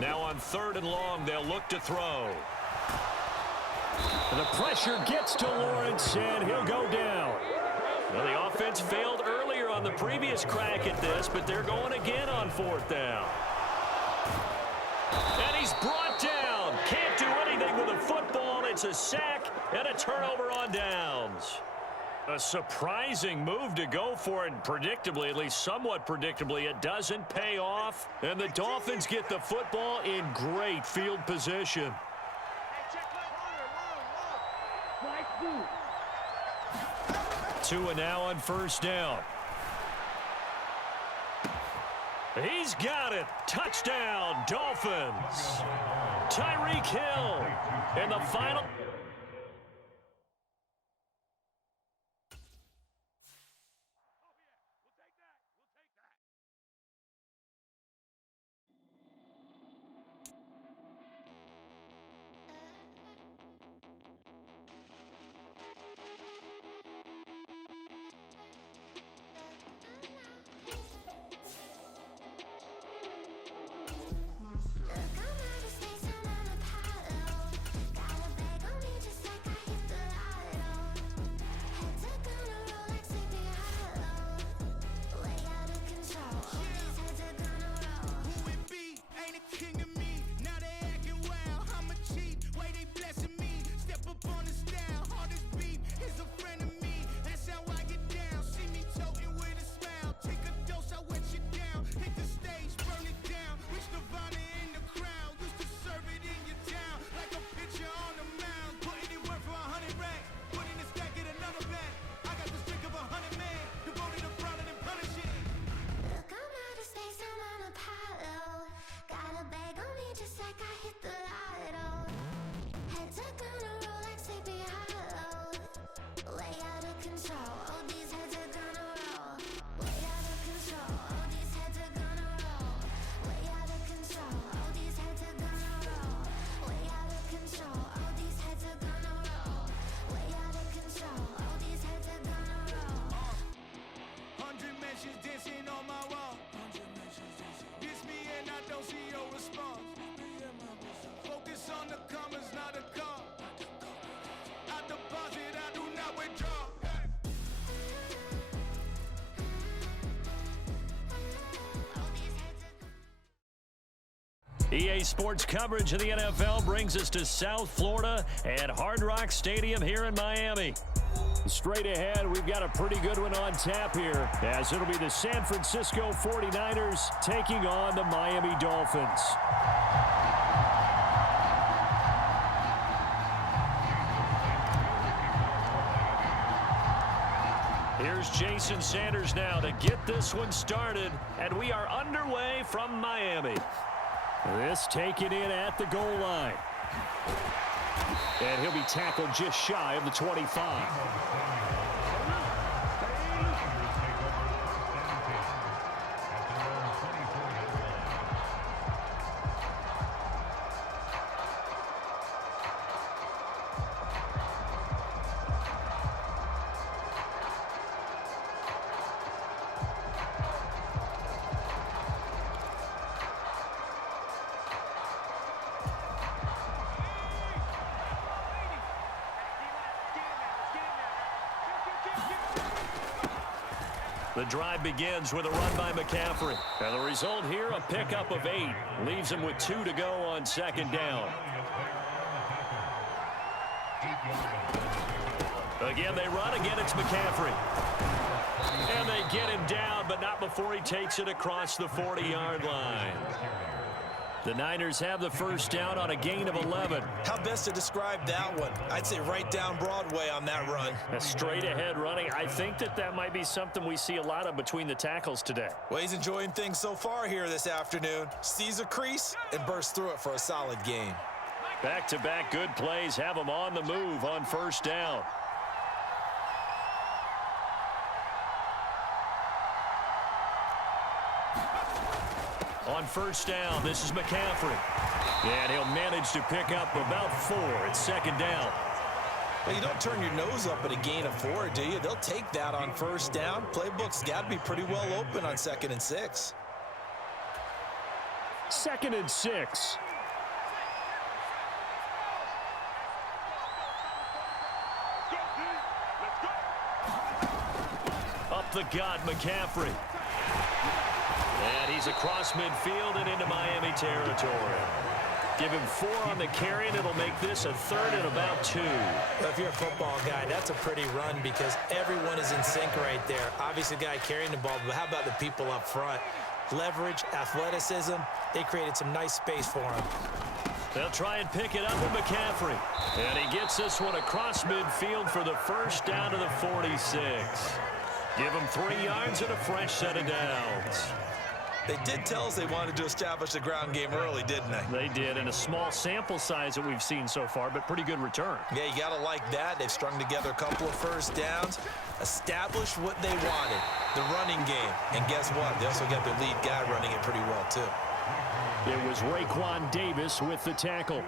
Now on 3rd and long, they'll look to throw. The pressure gets to Lawrence, and he'll go down. Well, the offense failed earlier on the previous crack at this, but they're going again on 4th down. And he's brought down. Can't do anything with a football. It's a sack and a turnover on downs. A surprising move to go for it, and predictably, at least somewhat predictably, it doesn't pay off. And the Dolphins get the football in great field position. 2 and now on 1st down. He's got it. Touchdown, Dolphins. Tyreek Hill in the final. EA Sports coverage of the NFL brings us to South Florida at Hard Rock Stadium here in Miami. Straight ahead, we've got a pretty good one on tap here, as it'll be the San Francisco 49ers taking on the Miami Dolphins. Here's Jason Sanders now to get this one started, and we are underway from Miami. This taken in at the goal line. And he'll be tackled just shy of the 25. The drive begins with a run by McCaffrey. And the result here, a pickup of 8. Leaves him with 2 to go on 2nd down. Again, they run. Again, it's McCaffrey. And they get him down, but not before he takes it across the 40-yard line. The Niners have the 1st down on a gain of 11. How best to describe that one? I'd say right down Broadway on that run. A straight ahead running. I think that might be something we see a lot of between the tackles today. Well, he's enjoying things so far here this afternoon. Sees a crease and bursts through it for a solid gain. Back-to-back good plays have him on the move on 1st down. On 1st down, this is McCaffrey. And he'll manage to pick up about 4 at 2nd down. Well, you don't turn your nose up at a gain of 4, do you? They'll take that on 1st down. Playbook's got to be pretty well open on 2nd and 6. 2nd and 6. Up the gut, McCaffrey. And he's across midfield and into Miami territory. Give him 4 on the carry, and it'll make this a 3rd and about 2. Well, if you're a football guy, that's a pretty run because everyone is in sync right there. Obviously, the guy carrying the ball, but how about the people up front? Leverage, athleticism, they created some nice space for him. They'll try and pick it up with McCaffrey. And he gets this one across midfield for the first down to the 46. Give him 3 yards and a fresh set of downs. They did tell us they wanted to establish the ground game early, didn't they? They did, in a small sample size that we've seen so far, but pretty good return. Yeah, you got to like that. They've strung together a couple of first downs, established what they wanted, the running game. And guess what? They also got their lead guy running it pretty well, too. It was Raekwon Davis with the tackle.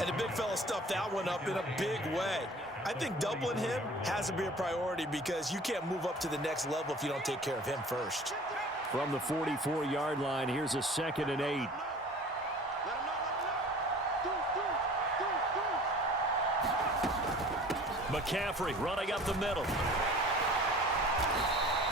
And the big fella stuffed that one up in a big way. I think doubling him has to be a priority because you can't move up to the next level if you don't take care of him first. From the 44-yard line, here's a 2nd and 8. McCaffrey running up the middle.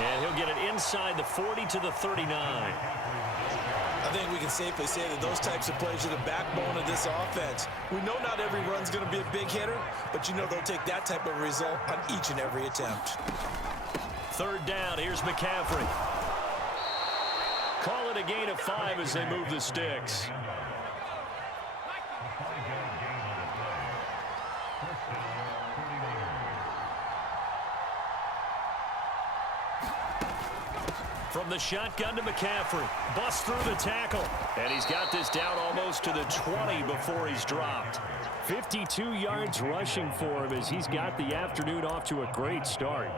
And he'll get it inside the 40 to the 39. I think we can safely say that those types of plays are the backbone of this offense. We know not every run's going to be a big hitter, but you know they'll take that type of result on each and every attempt. 3rd down, here's McCaffrey. Call it a gain of 5 as they move the sticks. From the shotgun to McCaffrey. Busts through the tackle. And he's got this down almost to the 20 before he's dropped. 52 yards rushing for him as he's got the afternoon off to a great start.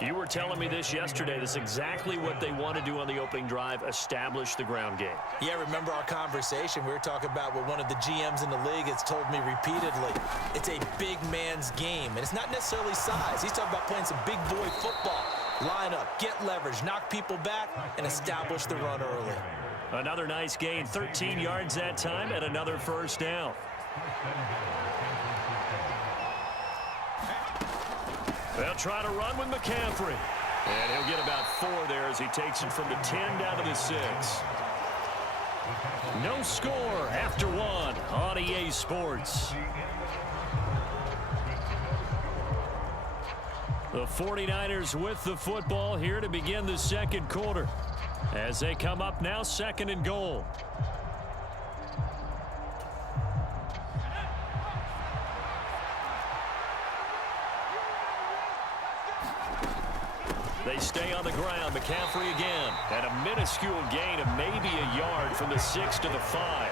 You were telling me this yesterday. That's exactly what they want to do on the opening drive, establish the ground game. Yeah, remember our conversation? We were talking about what one of the GMs in the league has told me repeatedly. It's a big man's game, and it's not necessarily size. He's talking about playing some big boy football. Line up, get leverage, knock people back, and establish the run early. Another nice gain, 13 yards that time, and another first down. They'll try to run with McCaffrey. And he'll get about 4 there as he takes it from the 10 down to the 6. No score after 1 on EA Sports. The 49ers with the football here to begin the 2nd quarter. As they come up now, 2nd and goal. They stay on the ground. McCaffrey again. And a minuscule gain of maybe a yard from the 6 to the 5.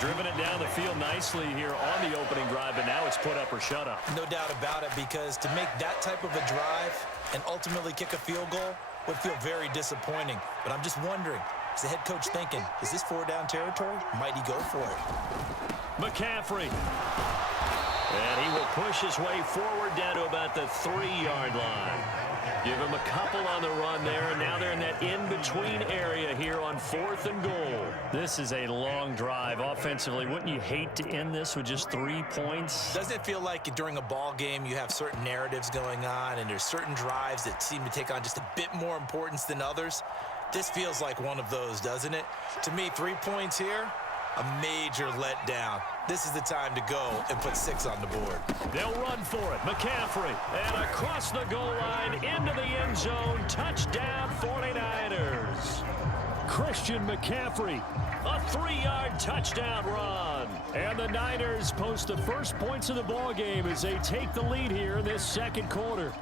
Driven it down the field nicely here on the opening drive, but now it's put up or shut up. No doubt about it, because to make that type of a drive and ultimately kick a field goal would feel very disappointing. But I'm just wondering, is the head coach thinking, is this 4-down territory? Might he go for it? McCaffrey. And he will push his way forward down to about the 3-yard line. Give him a couple on the run there, and now they're in that in-between area here on 4th and goal. This is a long drive offensively. Wouldn't you hate to end this with just 3 points? Doesn't it feel like during a ball game you have certain narratives going on and there's certain drives that seem to take on just a bit more importance than others? This feels like one of those, doesn't it? To me, 3 points here, a major letdown. This is the time to go and put 6 on the board. They'll run for it. McCaffrey. And across the goal line into the end zone. Touchdown 49ers. Christian McCaffrey. A 3-yard touchdown run. And the Niners post the first points of the ball game as they take the lead here in this 2nd quarter.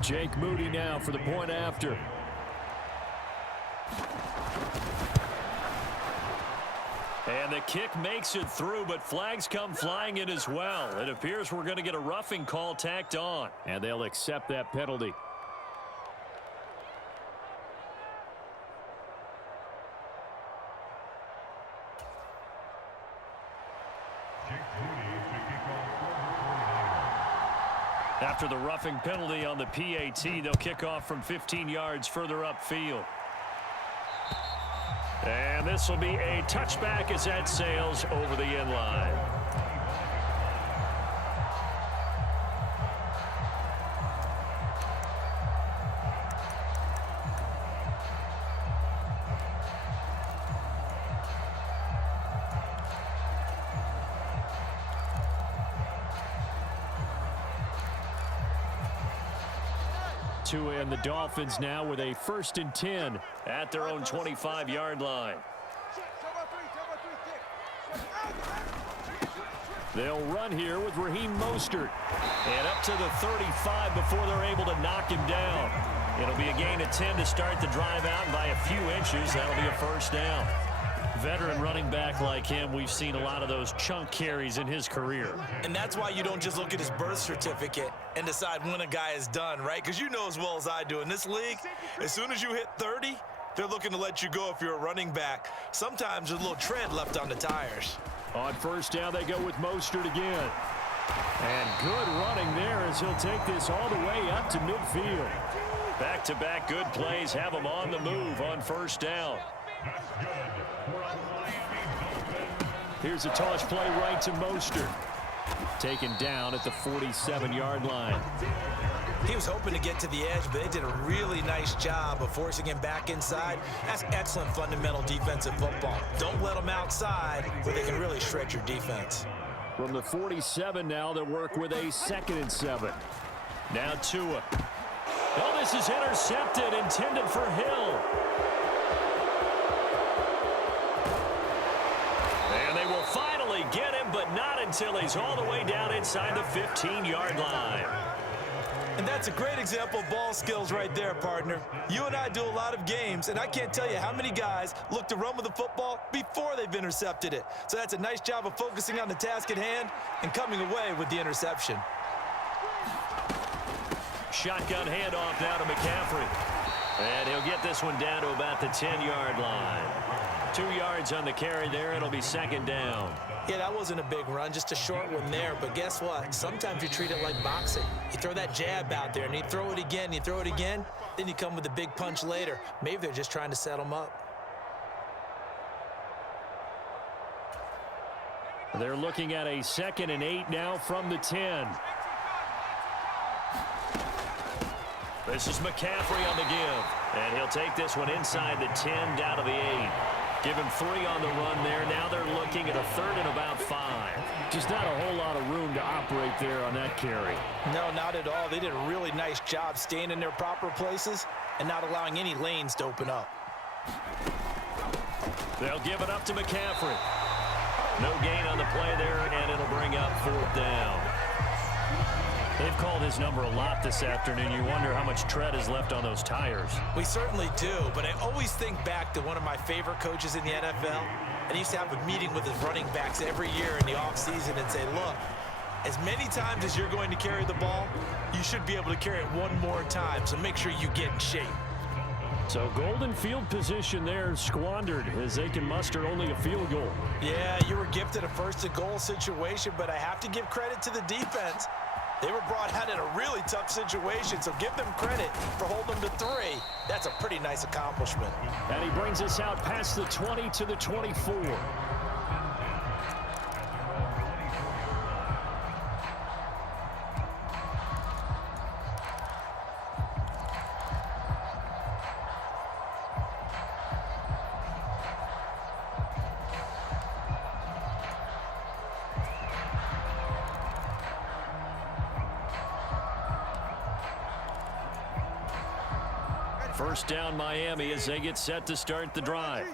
Jake Moody now for the point after. And the kick makes it through, but flags come flying in as well. It appears we're going to get a roughing call tacked on. And they'll accept that penalty. After the roughing penalty on the PAT, they'll kick off from 15 yards further upfield. And this will be a touchback as that sails over the end line. And the Dolphins now with a 1st and 10 at their own 25-yard line. They'll run here with Raheem Mostert. And up to the 35 before they're able to knock him down. It'll be a gain of 10 to start the drive out, and by a few inches, that'll be a 1st down. Veteran running back like him, we've seen a lot of those chunk carries in his career. And that's why you don't just look at his birth certificate and decide when a guy is done, right? Because you know as well as I do, in this league, as soon as you hit 30, they're looking to let you go if you're a running back. Sometimes there's a little tread left on the tires. On 1st down, they go with Mostert again. And good running there as he'll take this all the way up to midfield. Back-to-back good plays have him on the move on 1st down. Here's a toss play right to Mostert. Taken down at the 47-yard line. He was hoping to get to the edge, but they did a really nice job of forcing him back inside. That's excellent fundamental defensive football. Don't let them outside where they can really stretch your defense. From the 47 now, they'll work with a 2nd and 7. Now Tua. Oh, this is intercepted, intended for Hill. And they will finally get him, but not until he's all the way down inside the 15-yard line. And that's a great example of ball skills right there, partner. You and I do a lot of games, and I can't tell you how many guys look to run with the football before they've intercepted it. So that's a nice job of focusing on the task at hand and coming away with the interception. Shotgun handoff now to McCaffrey. And he'll get this one down to about the 10-yard line. 2 yards on the carry there. It'll be 2nd down. Yeah, that wasn't a big run, just a short one there. But guess what? Sometimes you treat it like boxing. You throw that jab out there, and you throw it again, then you come with a big punch later. Maybe they're just trying to set him up. They're looking at a 2nd and 8 now from the 10. This is McCaffrey on the give. And he'll take this one inside the 10 down to the 8. Give him 3 on the run there. Now they're looking at a 3rd and about 5. Just not a whole lot of room to operate there on that carry. No, not at all. They did a really nice job staying in their proper places and not allowing any lanes to open up. They'll give it up to McCaffrey. No gain on the play there, and it'll bring up 4th down. They've called his number a lot this afternoon. You wonder how much tread is left on those tires. We certainly do, but I always think back to one of my favorite coaches in the NFL, and he used to have a meeting with his running backs every year in the offseason and say, look, as many times as you're going to carry the ball, you should be able to carry it one more time, so make sure you get in shape. So golden field position there squandered as they can muster only a field goal. Yeah, you were gifted a 1st and goal situation, but I have to give credit to the defense. They were brought out in a really tough situation, so give them credit for holding them to 3. That's a pretty nice accomplishment. And he brings us out past the 20 to the 24. First down Miami as they get set to start the drive.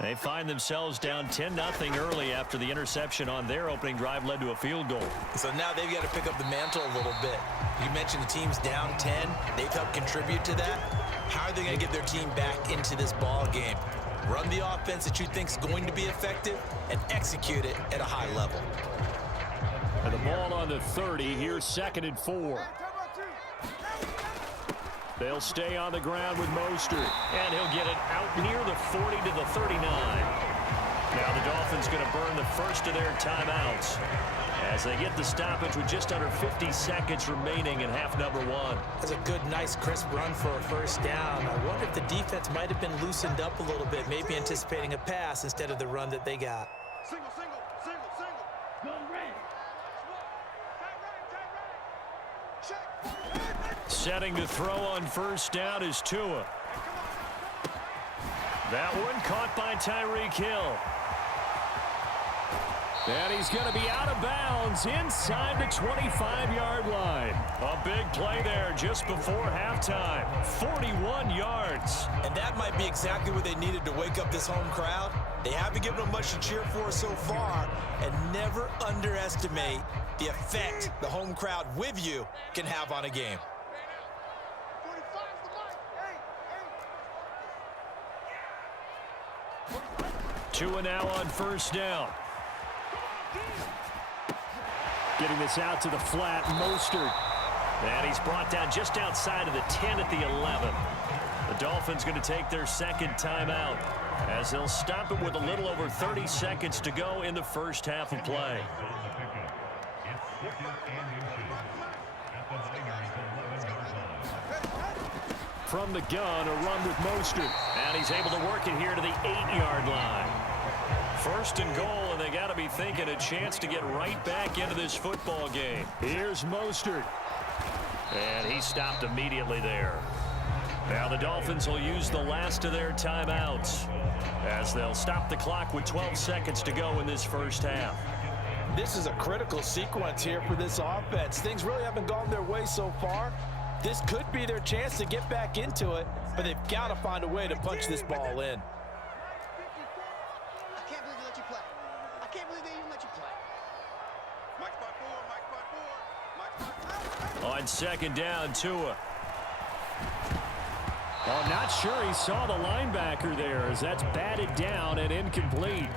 They find themselves down 10-0 early after the interception on their opening drive led to a field goal. So now they've got to pick up the mantle a little bit. You mentioned the team's down 10. They've helped contribute to that. How are they going to get their team back into this ball game? Run the offense that you think is going to be effective and execute it at a high level. And the ball on the 30. Here's 2nd and 4. They'll stay on the ground with Mostert, and he'll get it out near the 40 to the 39. Now the Dolphins going to burn the first of their timeouts as they get the stoppage with just under 50 seconds remaining in half number one. That's a good, nice, crisp run for a first down. I wonder if the defense might have been loosened up a little bit, maybe anticipating a pass instead of the run that they got. Single. Go red. Setting to throw on first down is Tua. That one caught by Tyreek Hill. And he's going to be out of bounds inside the 25-yard line. A big play there just before halftime. 41 yards. And that might be exactly what they needed to wake up this home crowd. They haven't given them much to cheer for so far. And never underestimate the effect the home crowd with you can have on a game. Tua now on first down. Getting this out to the flat, Mostert. And he's brought down just outside of the 10 at the 11. The Dolphins going to take their second timeout as they'll stop it with a little over 30 seconds to go in the first half of play. From the gun, a run with Mostert. And he's able to work it here to the 8-yard line. First and goal, and they got to be thinking a chance to get right back into this football game. Here's Mostert. And he stopped immediately there. Now the Dolphins will use the last of their timeouts as they'll stop the clock with 12 seconds to go in this first half. This is a critical sequence here for this offense. Things really haven't gone their way so far. This could be their chance to get back into it, but they've got to find a way to punch this ball in. I can't believe they let you play. I can't believe they even let you play. Mike spot 4. On second down, Tua. Oh, not sure he saw the linebacker there as that's batted down and incomplete.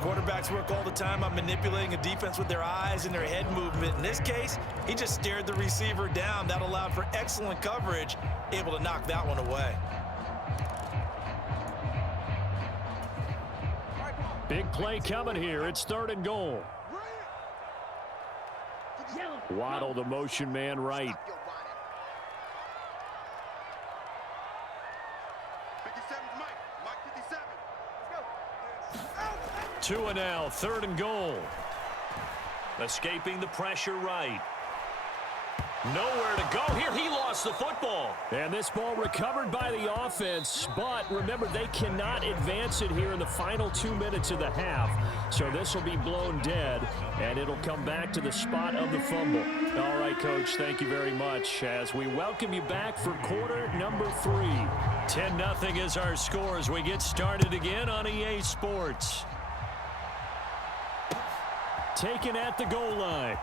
Quarterbacks work all the time on manipulating a defense with their eyes and their head movement. In this case, he just stared the receiver down. That allowed for excellent coverage, able to knock that one away. Big play coming here. It's third and goal. Waddle, the motion man, right. 57, Mike 57. Tua now, third and goal. Escaping the pressure right. Nowhere to go here. He lost the football. And this ball recovered by the offense, but remember, they cannot advance it here in the final 2 minutes of the half. So this will be blown dead, and it'll come back to the spot of the fumble. All right, Coach, thank you very much as we welcome you back for quarter number 3. 10-0 is our score as we get started again on EA Sports. Taken at the goal line.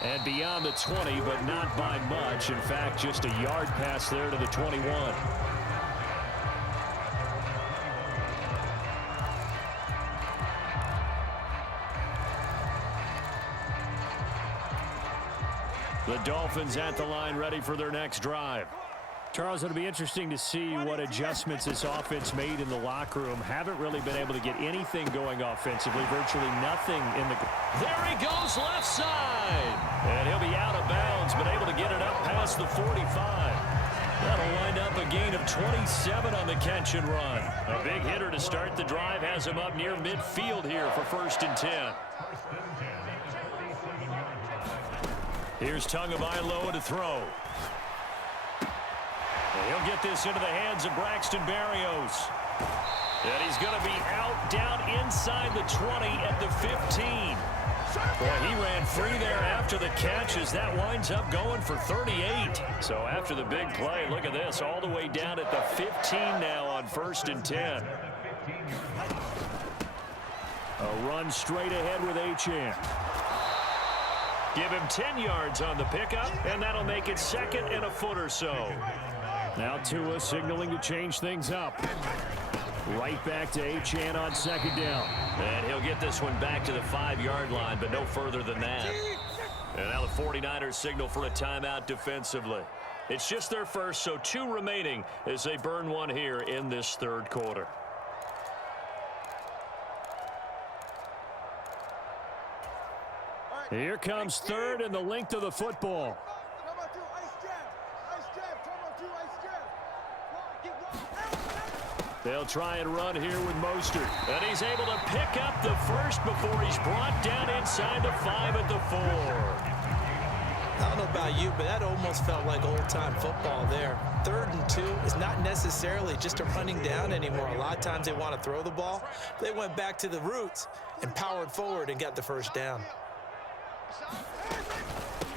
And beyond the 20, but not by much. In fact, just a yard pass there to the 21. The Dolphins at the line, ready for their next drive. Charles, it'll be interesting to see what adjustments this offense made in the locker room. Haven't really been able to get anything going offensively, virtually nothing in the... There he goes left side. And he'll be out of bounds, but able to get it up past the 45. That'll wind up a gain of 27 on the catch and run. A big hitter to start the drive has him up near midfield here for first and 10. Here's Tagovailoa to throw. He'll get this into the hands of Braxton Berrios. And he's going to be out down inside the 20 at the 15. Boy, he ran free there after the catch as that winds up going for 38. So after the big play, look at this, all the way down at the 15 now on first and 10. A run straight ahead with Achane. Give him 10 yards on the pickup, and that'll make it second and a foot or so. Now Tua signaling to change things up. Right back to Achane on second down. And he'll get this one back to the 5-yard line, but no further than that. And now the 49ers signal for a timeout defensively. It's just their first, so 2 remaining as they burn one here in this third quarter. Here comes third and the length of the football. They'll try and run here with Mostert. And he's able to pick up the first before he's brought down inside the 5 at the 4. I don't know about you, but that almost felt like old-time football there. 3rd and 2 is not necessarily just a running down anymore. A lot of times they want to throw the ball. They went back to the roots and powered forward and got the first down.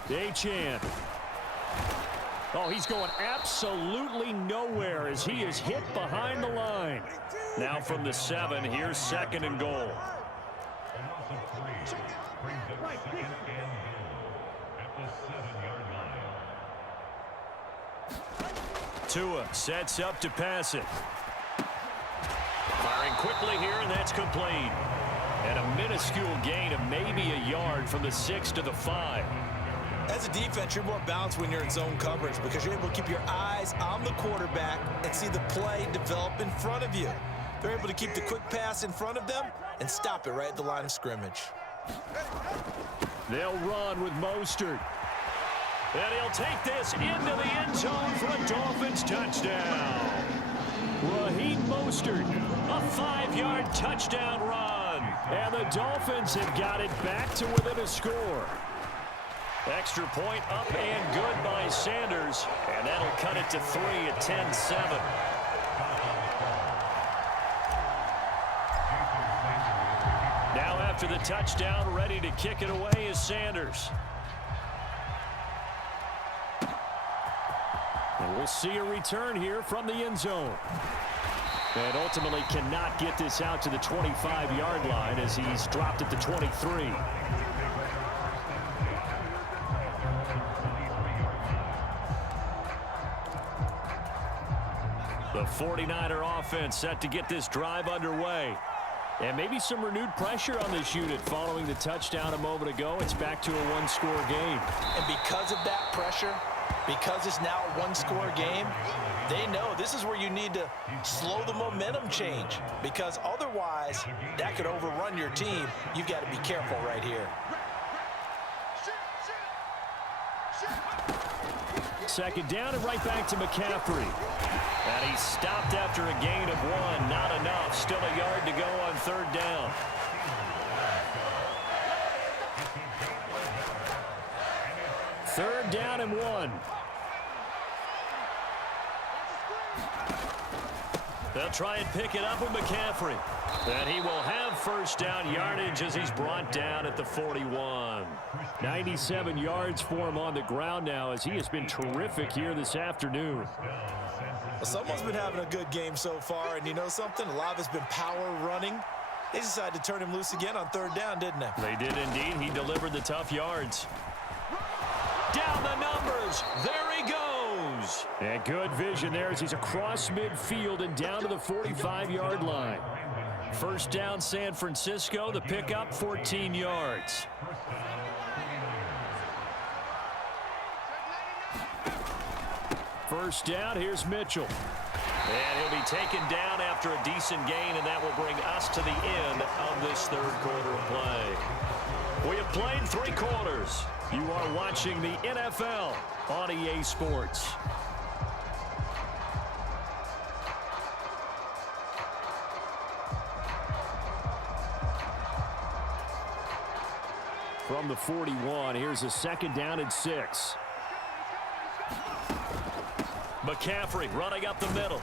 Achan. Oh, he's going absolutely nowhere as he is hit behind the line. Now from the 7, here's 2nd and goal. Tua sets up to pass it. Firing quickly here, and that's complete. And a minuscule gain of maybe a yard from the 6 to the 5. As a defense, you're more balanced when you're in zone coverage because you're able to keep your eyes on the quarterback and see the play develop in front of you. They're able to keep the quick pass in front of them and stop it right at the line of scrimmage. They'll run with Mostert. And he'll take this into the end zone for a Dolphins touchdown. Raheem Mostert. A 5-yard touchdown run. And the Dolphins have got it back to within a score. Extra point up and good by Sanders. And that'll cut it to 3 at 10-7. Now after the touchdown, ready to kick it away is Sanders. And we'll see a return here from the end zone. And ultimately cannot get this out to the 25-yard line as he's dropped at the 23. The 49er offense set to get this drive underway. And maybe some renewed pressure on this unit following the touchdown a moment ago. It's back to a one-score game. And because of that pressure, because it's now a one-score game, they know this is where you need to slow the momentum change because otherwise that could overrun your team. You've got to be careful right here. Second down and right back to McCaffrey. And he stopped after a gain of 1. Not enough. Still a yard to go on 3rd down. Third down and 1. They'll try and pick it up with McCaffrey. And he will have first down yardage as he's brought down at the 41. 97 yards for him on the ground now as he has been terrific here this afternoon. Well, someone's been having a good game so far, and you know something? A lot of it's been power running. They decided to turn him loose again on 3rd down, didn't they? They did indeed. He delivered the tough yards. Down the numbers. There he goes. And good vision there as he's across midfield and down to the 45-yard line. First down, San Francisco. The pickup, 14 yards. First down, here's Mitchell. And he'll be taken down after a decent gain, and that will bring us to the end of this 3rd quarter of play. We have played 3 quarters. You are watching the NFL on EA Sports. From the 41, here's a 2nd down and 6. McCaffrey running up the middle.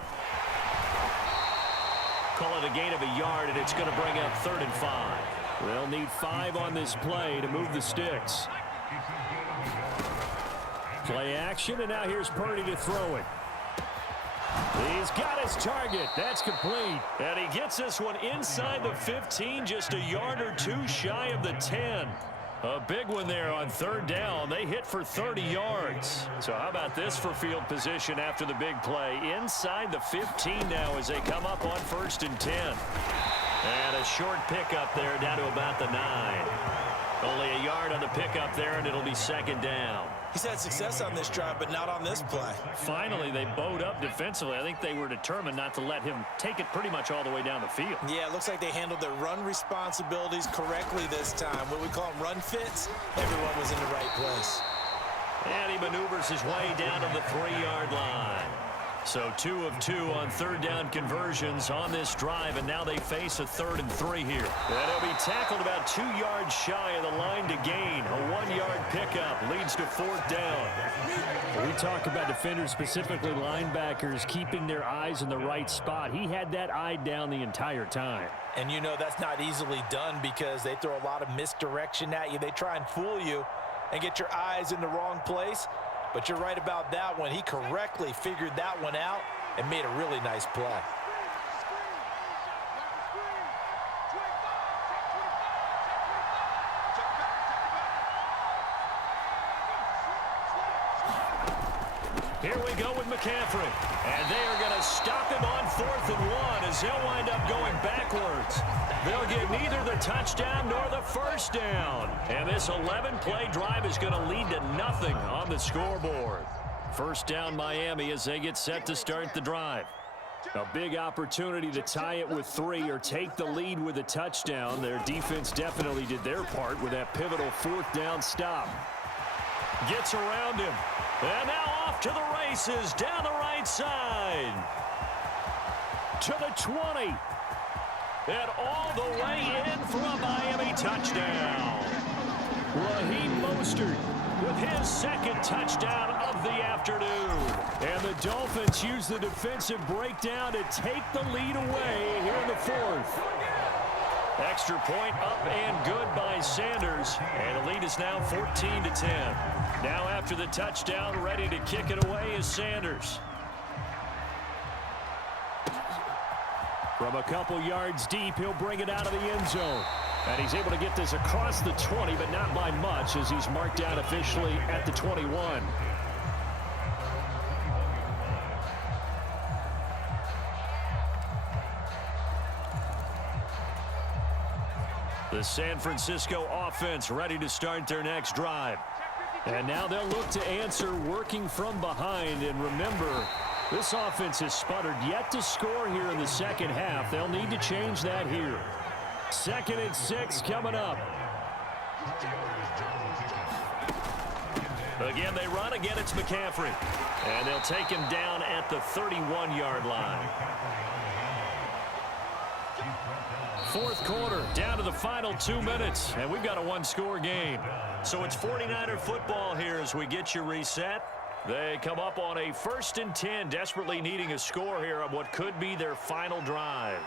Call it a gain of a yard, and it's going to bring up 3rd and 5. They'll need 5 on this play to move the sticks. Play action, and now here's Purdy to throw it. He's got his target. That's complete. And he gets this one inside the 15, just a yard or 2 shy of the 10. A big one there on 3rd down. They hit for 30 yards. So how about this for field position after the big play? Inside the 15 now as they come up on 1st and 10. And a short pickup there down to about the 9. Only a yard on the pickup there, and it'll be 2nd down. He's had success on this drive, but not on this play. Finally, they bowed up defensively. I think they were determined not to let him take it pretty much all the way down the field. Yeah, it looks like they handled their run responsibilities correctly this time. What we call them run fits, everyone was in the right place. And he maneuvers his way down to the 3-yard line. So 2 of 2 on third down conversions on this drive, and now they face a 3rd and 3 here. And he'll be tackled about 2 yards shy of the line to gain. A 1-yard pickup leads to 4th down. We talk about defenders, specifically linebackers, keeping their eyes in the right spot. He had that eye down the entire time. And you know that's not easily done because they throw a lot of misdirection at you. They try and fool you and get your eyes in the wrong place. But you're right about that one. He correctly figured that one out and made a really nice play. Here we go with McCaffrey. And they are going to stop him on 4th and 1 as they'll wind up going backwards. They'll get neither the touchdown nor the first down. And this 11-play drive is going to lead to nothing on the scoreboard. First down Miami as they get set to start the drive. A big opportunity to tie it with 3 or take the lead with a touchdown. Their defense definitely did their part with that pivotal 4th down stop. Gets around him. And now off to the races down the right side. To the 20. And all the way in for a Miami touchdown. Raheem Mostert with his 2nd touchdown of the afternoon. And the Dolphins use the defensive breakdown to take the lead away here in the 4th. Extra point up and good by Sanders. And the lead is now 14-10. Now after the touchdown, ready to kick it away is Sanders. From a couple yards deep, he'll bring it out of the end zone. And he's able to get this across the 20, but not by much as he's marked down officially at the 21. The San Francisco offense ready to start their next drive. And now they'll look to answer working from behind. And remember, this offense has sputtered yet to score here in the second half. They'll need to change that here. 2nd and 6 coming up. Again, they run. Again, it's McCaffrey. And they'll take him down at the 31-yard line. 4th quarter, down to the final 2 minutes, and we've got a 1-score game. So it's 49er football here as we get you reset. They come up on a 1st and 10, desperately needing a score here on what could be their final drive.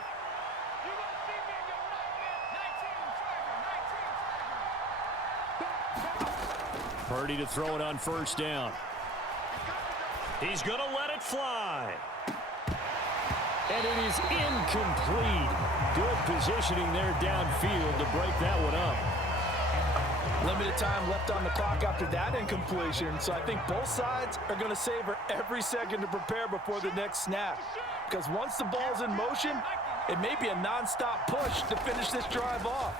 Purdy to throw it on 1st down. He's going to let it fly. And it is incomplete. Good positioning there downfield to break that one up. Limited time left on the clock after that incompletion, so I think both sides are going to savor every second to prepare before the next snap. Because once the ball's in motion, it may be a nonstop push to finish this drive off.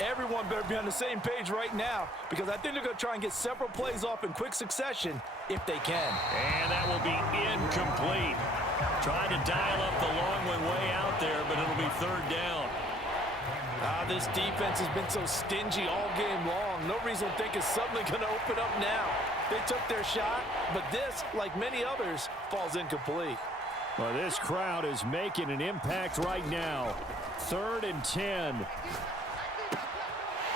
Everyone better be on the same page right now because I think they're going to try and get several plays off in quick succession if they can. And that will be incomplete. Trying to dial up the long one way out there, but it'll be 3rd down. This defense has been so stingy all game long. No reason to think it's suddenly going to open up now. They took their shot, but this, like many others, falls incomplete. Well, this crowd is making an impact right now. 3rd and 10.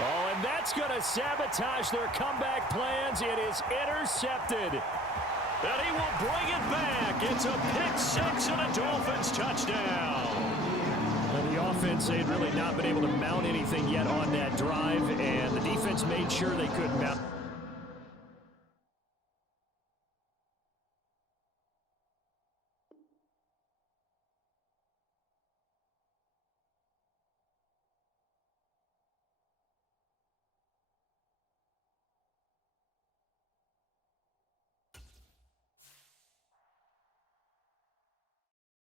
Oh, and that's going to sabotage their comeback plans. It is intercepted. And he will bring it back. It's a pick 6 and a Dolphins touchdown. And the offense, they'd really not been able to mount anything yet on that drive, and the defense made sure they couldn't mount.